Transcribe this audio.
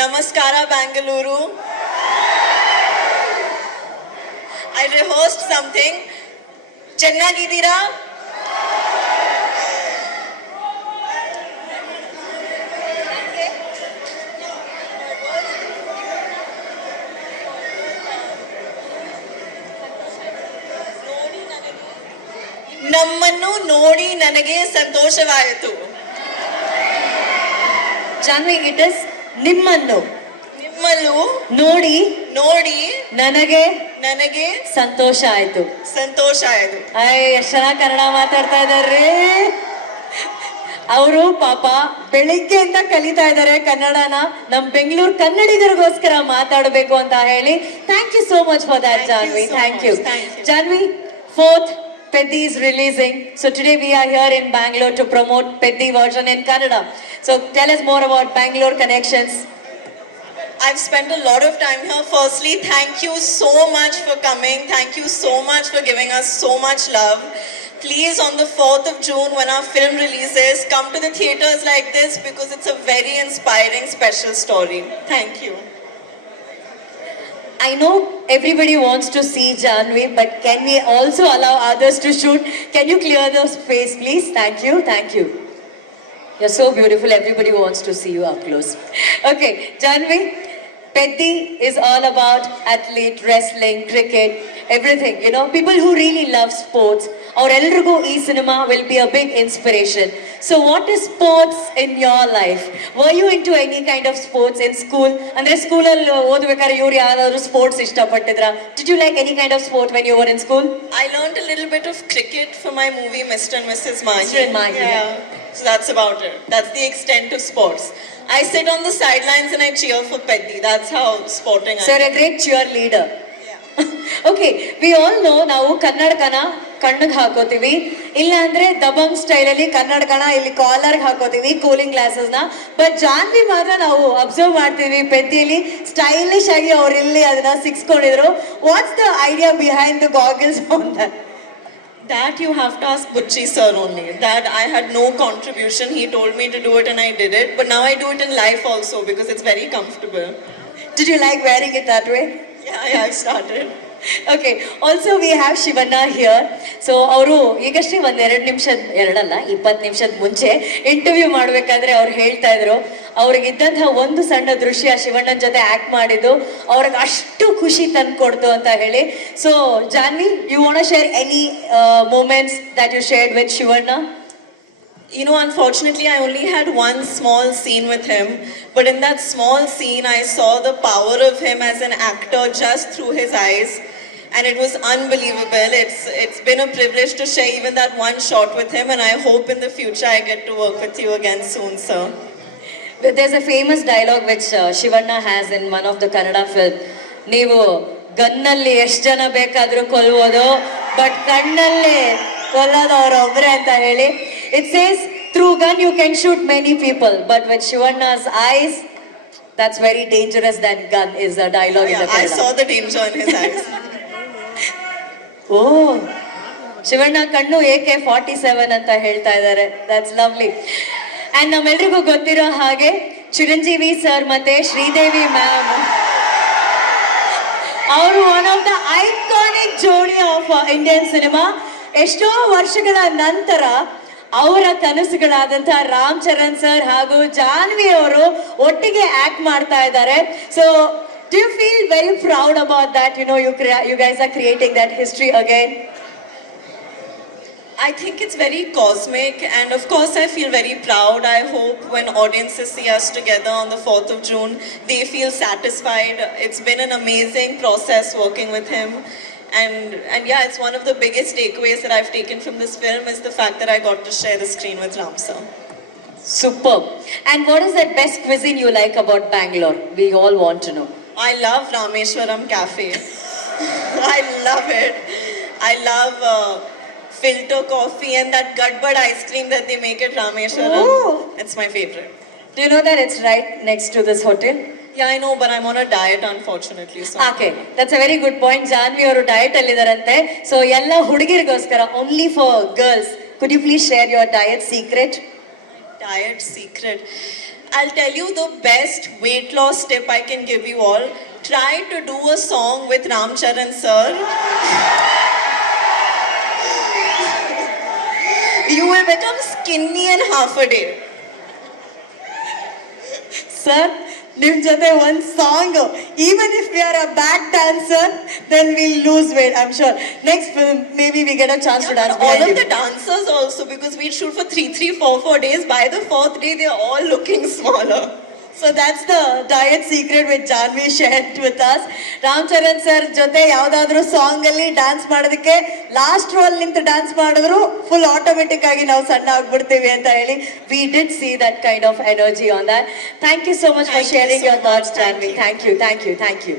Namaskara Bangalore. I rehearsed something. Chennagidira. ನಮ್ಮನ್ನು ನೋಡಿ ನನಗೆ ಸಂತೋಷವಾಯಿತು. ಜಾನ್ವಿ, ಇಟ್ ಇಸ್ ನಿಮ್ಮನ್ನು ನಿಮ್ಮಲ್ಲೂ ನೋಡಿ ನೋಡಿ ನನಗೆ ನನಗೆ ಸಂತೋಷ ಆಯ್ತು. ಸಂತೋಷ ಆಯಿತು. ಎಷ್ಟ್ ಚೆನ್ನಾಗಿ ಕನ್ನಡ ಮಾತಾಡ್ತಾ ಇದಾರೆ. ಅವರು ಪಾಪ ಬೆಳಿಗ್ಗೆಯಿಂದ ಕಲಿತಾ ಇದ್ದಾರೆ ಕನ್ನಡನ. ನಮ್ ಬೆಂಗಳೂರು ಕನ್ನಡಿಗರಿಗೋಸ್ಕರ ಮಾತಾಡಬೇಕು ಅಂತ ಹೇಳಿ. Thank you so much for that Janhvi. Thank you Janhvi. 4th Peddi is releasing. So today we are here in Bangalore to promote Peddi version in Kannada. So tell us more about Bangalore connections. I've spent a lot of time here. Firstly, thank you so much for coming. Thank you so much for giving us so much love. Please, on the 4th of June, when our film releases, come to the theatres like this because it's a very inspiring, special story. Thank you. I know everybody wants to see Janvi, but can we also allow others to shoot? Can you clear the space, please? Thank you, thank you. You're so beautiful. Everybody wants to see you up close. Okay, Janvi, Peddi is all about athlete, wrestling, cricket, everything. You know, people who really love sports. Or elrigu ee cinema will be a big inspiration. So what is sports in your life? Were you into any kind of sports in school? Andre school alli odbekare iವರು ಯಾರಾದರೂ sports ಇಷ್ಟಪಟ್ಟಿದ್ರಾ? Did you like any kind of sport when you were in school? I learned a little bit of cricket for my movie Mr. and Mrs. Mahi. Mr. and Mahi. Yeah. So that's about it. That's the extent of sports. I sit on the sidelines and I cheer for Peddi. That's how sporting I am. So you're a great cheerleader. Okay, we all know ನಾವು ಕನ್ನಡಕನ ಕಣ್ಣಿಗೆ ಹಾಕೋತೀವಿ, ಇಲ್ಲ ಅಂದ್ರೆ Dabangg style ಅಲ್ಲಿ ಕನ್ನಡಕನ ಇಲ್ಲಿ ಕಾಲರ್ಗೆ ಹಾಕೋತೀವಿ, cooling glasses ನ. But Janhvi ಮಾತ್ರ ನಾವು observe ಮಾಡ್ತೀವಿ ಪೆದ್ದಿಯಲ್ಲಿ ಸ್ಟೈಲಿಶ್ ಆಗಿ ಅವ್ರು ಇಲ್ಲಿ ಅದನ್ನ ಸಿಕ್ಸ್ಕೊಂಡಿದ್ರು. What's the idea behind the goggles on that? That you have to ask Butchi sir only. That I had no contribution. He told me to do it and I did it. But now I do it in life also because it's very comfortable. Did you like wearing it that way? Yeah, I've started. Okay, also we have Shivanna here. So ಅವರು ಈಗಷ್ಟೇ ಒಂದ್ 20 ನಿಮಿಷದ ಮುಂಚೆ interview ಮಾಡ್ಬೇಕಾದ್ರೆ ಅವ್ರು ಹೇಳ್ತಾ ಇದ್ರು ಅವ್ರಿಗಿದ್ದಂತಹ ಒಂದು ಸಣ್ಣ ದೃಶ್ಯ ಶಿವಣ್ಣನ ಜೊತೆ ಆಕ್ಟ್ ಮಾಡಿದ್ದು ಅವ್ರಿಗೆ ಅಷ್ಟು ಖುಷಿ ತಂದ್ಕೊಡ್ತು ಅಂತ ಹೇಳಿ. So Janhvi, you want to share any moments that you shared with Shivanna? You know, unfortunately, I only had one small scene with him. But in that small scene, I saw the power of him as an actor just through his eyes. And it was unbelievable. It's been a privilege to share even that one shot with him. And I hope in the future I get to work with you again soon, sir. There's a famous dialogue which Shivanna has in one of the Kannada film. ನೀವು ಗನ್ನಲ್ಲಿ ಎಷ್ಟು ಜನ ಬೇಕಾದ್ರೂ ಕೊಲ್ಬೋದು, but ಕಣ್ಣಲ್ಲಿ ಕೊಲ್ಲೋದು ಅವರೊಬ್ಬರೇ ಅಂತ ಹೇಳಿ. It says, through gun you can shoot many people, but with Shivanna's eyes, that's very dangerous than gun is a dialogue in the Kannada. I saw the danger in his eyes. Oh, Shivanna ಕಣ್ಣು AK-47 ಅಂತ ಹೇಳ್ತಾ ಇದ್ದಾರೆ. That's lovely. And ನಮ್ಮೆಲ್ರಿಗೂ ಗೊತ್ತಿರೋ ಹಾಗೆ Chiranjeevi sir ಮತ್ತೆ Sridevi ma'am ಅವರು one of the iconic ಜೋಡಿ of Indian cinema. ಎಷ್ಟೋ ವರ್ಷಗಳ ನಂತರ ಅವರ ಕನಸುಗಳಾದಂತಹ ರಾಮ್ ಚರಣ್ ಸರ್ ಹಾಗೂ ಜಾನ್ವಿ ಅವರು ಒಟ್ಟಿಗೆ ಆಕ್ಟ್ ಮಾಡ್ತಾ ಇದ್ದಾರೆ. So do you feel very proud about that? You know, you guys are creating that history again. I think it's very cosmic, and of course I feel very proud. I hope when audiences see us together on the 4th of June, they feel satisfied. It's been an amazing process working with him. And yeah, it's one of the biggest takeaways that I've taken from this film is the fact that I got to share the screen with Ram sir. Superb. And what is that best cuisine you like about Bangalore? We all want to know. I love Rameshwaram Cafe. I love it. I love filter coffee and that Gadbad ice cream that they make at Rameshwaram. Ooh. It's my favorite. Do you know that it's right next to this hotel? Yeah, I know, but I'm on a diet, unfortunately. So. Okay, that's a very good point. Janvi ಅವರು diet ಅಲ್ಲಿ ಇದಾರಂತೆ. So ಎಲ್ಲ ಹುಡುಗಿರಿಗೋಸ್ಕರ, only for girls, could you please share your diet secret? Diet secret. I'll tell you the best weight loss tip I can give you all. Try to do a song with Ram Charan sir. You will become skinny in half a day. Sir ನಿಮ್ ಜೊತೆ ಒಂದ್ song even if we are a back dancer then will lose weight I am sure next film maybe we get a chance to Yeah, dance but all of the dancers also, because we shoot for 4 days. By the 4th day, they are all looking smaller. So that's the diet secret with Janhvi shared with us. Ram Charan sir ಜೊತೆ ಯಾವ್ದಾದ್ರು song ಅಲ್ಲಿ dance ಮಾಡೋದಕ್ಕೆ last row ನಿಂತು dance ಮಾಡಿದ್ರು full automatic ಆಗಿ ನಾವು ಸಣ್ಣ ಆಗ್ಬಿಡ್ತೀವಿ ಅಂತ ಹೇಳಿ we did see that kind of energy on that. Thank you so much for Thank you sharing so your thoughts much. Thank Janhvi. you. Thank you thank you thank you.